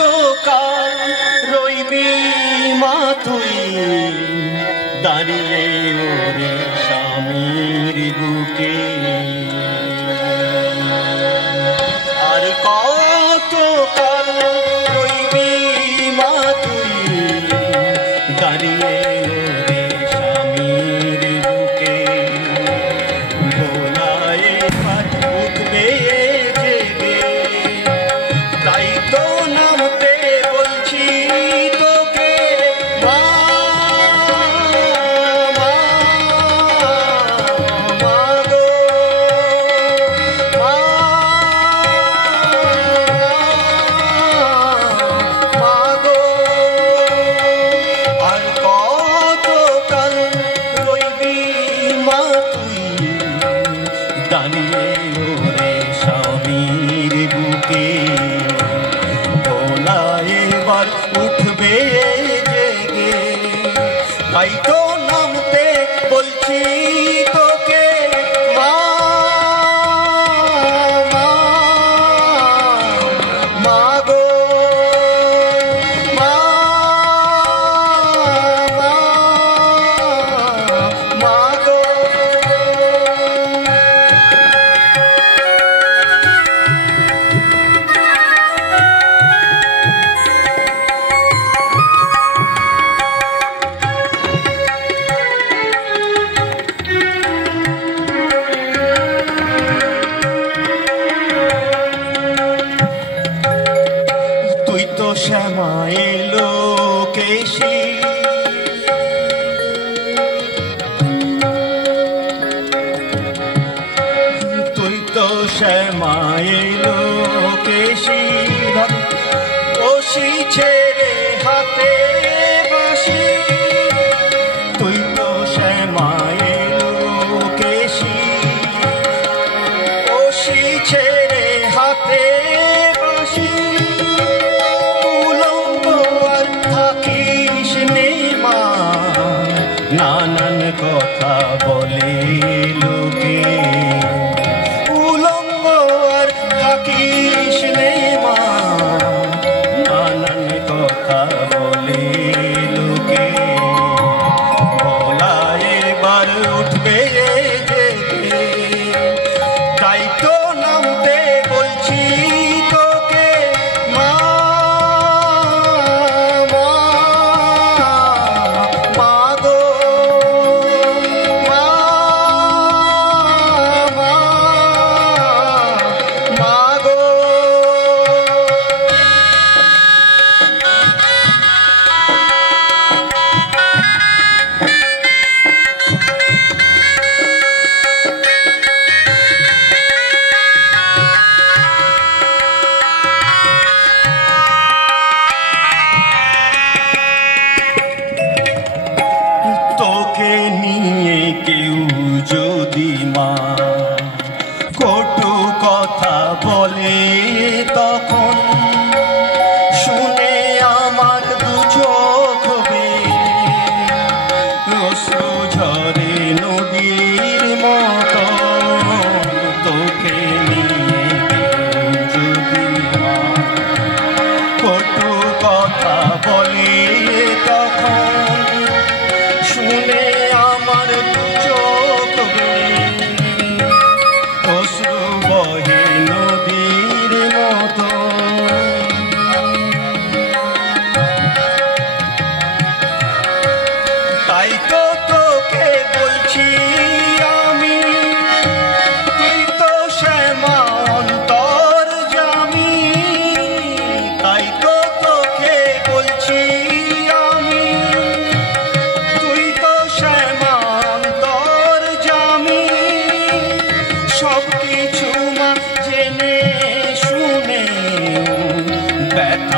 কতকাল রইবি মা তুই দাঁড়িয়ে ওরে স্বামীর বুকে আর কতকাল রইবি মা তুই দাঁড়িয়ে ওরে স্বামীর বুকে ভোলায় উঠবে জেগে তাই তো নামতে বলছি তোকে মা মা মা গো মা মা গো আর কতকাল রইবি মা তুই দাঁড়িয়ে ওরে স্বামীর বুকে ভোলা এবার উঠবে জেগে তাই তো নামতে বলছি তোকে মা মা মা গো মা মা গো তুই তো শ্যামা এলো কেশি তুই তো শ্যামা এলো কেশি বসি ছেড়ে হাতে বাসি তুই তো শ্যামা এলো কেশি বসি ছেড়ে হাতে বাসি নানান কথা বলে লোকে উলঙ্গ আর থাকিস নে মা নানান কথা বলে লোকে ভোলা এবার উঠবে জেগে তাই তো নামতে বলছি তোকে মা মা মা গো মা মা মা গো তোকে নিয়ে কেউ যদি মা কটু কথা বলে তখন শুনে আমার দু চোখ অশ্রু ঝরে নদীর মতো তোকে নিয়ে কেউ যদি মা কটু কথা বলে তখন শুনে আমার চোখ অশ্রু বহে নদীর মতো তাই তো তোকে বলছি আমি তুই তো শ্যামা অন্তর জামি তাই তো তোকে বলছি আমি তুই তো শ্যামা অন্তর জামি সব কিছু মা জেনে শুনে ব্যথা